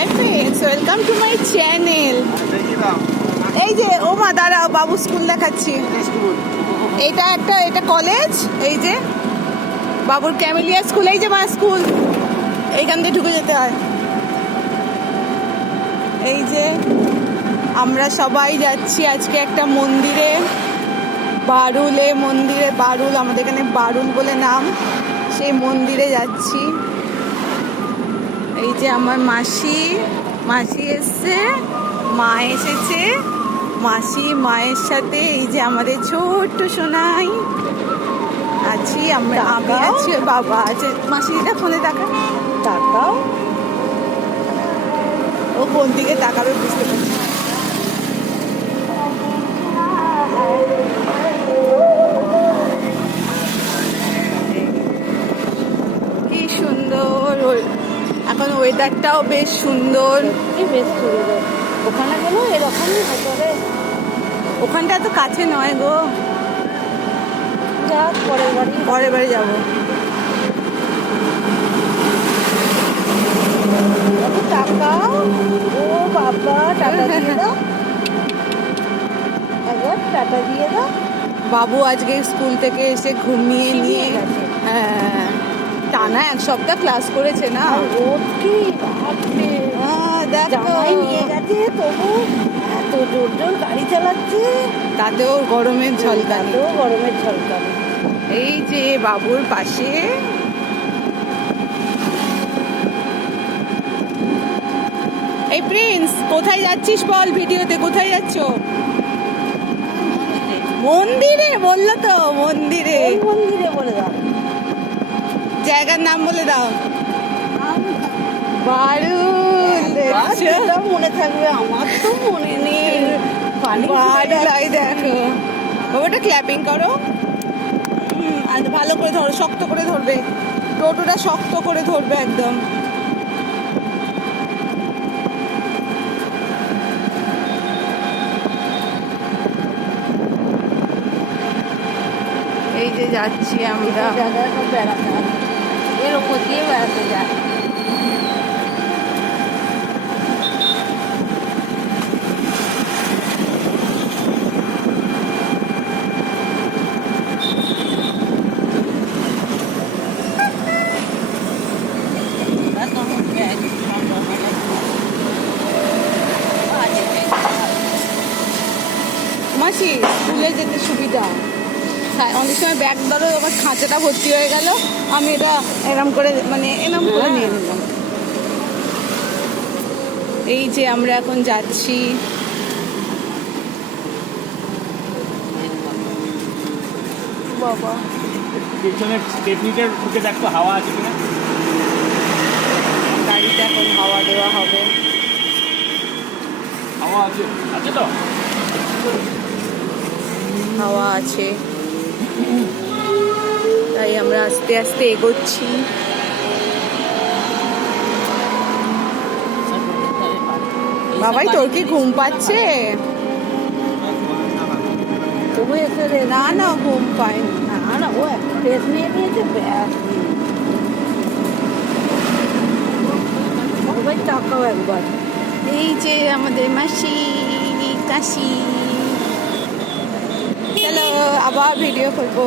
Hi friends, welcome to my channel. এই যে, ও মা দাঁড়াও বাবু স্কুল দেখাচ্ছি। এইটা একটা, এটা কলেজ, এই যে, বাবুর ক্যামেলিয়া স্কুল, এই যে মা স্কুল। এইখান দিয়ে ঢুকে যেতে হয়। এই যে, আমরা সবাই যাচ্ছি আজকে একটা মন্দিরে, বারুলে মন্দিরে, বারুল, আমাদের এখানে বারুল বলে নাম। সেই মন্দিরে যাচ্ছি। যে আমার মাসি মাসি এসছে মা এসেছে। মাসি মায়ের সাথে এই যে আমাদের ছোট্ট সোনাই। আছি আমরা আমি আছি বাবা আছে। মাসিটা ফোনে দেখা। তাকাও ও কোন দিকে তাকাবে বুঝতে পারছি। এখন ওয়েদারটাও বেশ সুন্দর। বেশ সুন্দর। ওখানে গেল এরকমই হতে ওখানটা তো কাছে নয় গো। পরের বাড়ি। যাব। বাবু ও বাবা দিয়ে দাও। একবার টাটা দিয়ে দাও। বাবু আজকে স্কুল থেকে এসে ঘুমিয়ে নিয়ে। হ্যাঁ। টানা এক সপ্তাহ ক্লাস করেছে না? রোদ কি বাপরে। আহ, দেখ তো। জামাই নিয়ে গেছে তবু এত জোর জোর গাড়ি চালাচ্ছে। তাতেও গরমের ঝলকানি। তাতেও গরমের ঝলকানি। এই যে বাবুর পাশে। এই প্রিন্স কোথায় যাচ্ছিস বল ভিডিওতে? কোথায় যাচ্ছ? মন্দিরে বলল তো মন্দিরে। মন্দিরে বলে দাও। জায়গার নাম বলে দাও। বারুল? মনে থাকবে আমার তো মনে নেই। পানি বারুল দেখো। বাবাটা ক্ল্যাপিং করো। আর ভালো করে ধরো শক্ত করে ধরবে। টোটোটা শক্ত করে ধরবে একদম। এই যে যাচ্ছি আমরা। দিয়ে বেড়াতে যায় মাসি স্কুলে যেতে সুবিধা? হ্যাঁ, অনেক সময় ব্যাগ ধরো আবার খাঁচাটা ভর্তি হয়ে গেল আমি এটা এরম করে মানে এরম করে। নিয়ে নিলাম এই যে আমরা এখন যাচ্ছি। বাবা। পেছনে টেকনিকের ঢুকে হাওয়া আছে কিনা। গাড়িতে এখন হাওয়া দেওয়া হবে। হাওয়া আছে আছে তো? হাওয়া আছে। তাই আমরা আস্তে আস্তে এগোচ্ছি। বাবাই তোর কি ঘুম পাচ্ছে? তবু এসে না না ঘুম পায় না। না ও একটা নিয়ে নিয়েছে ব্যাস। টাকাও একবার। এই যে আমাদের মাসি কাশি। চলো আবার ভিডিও করব।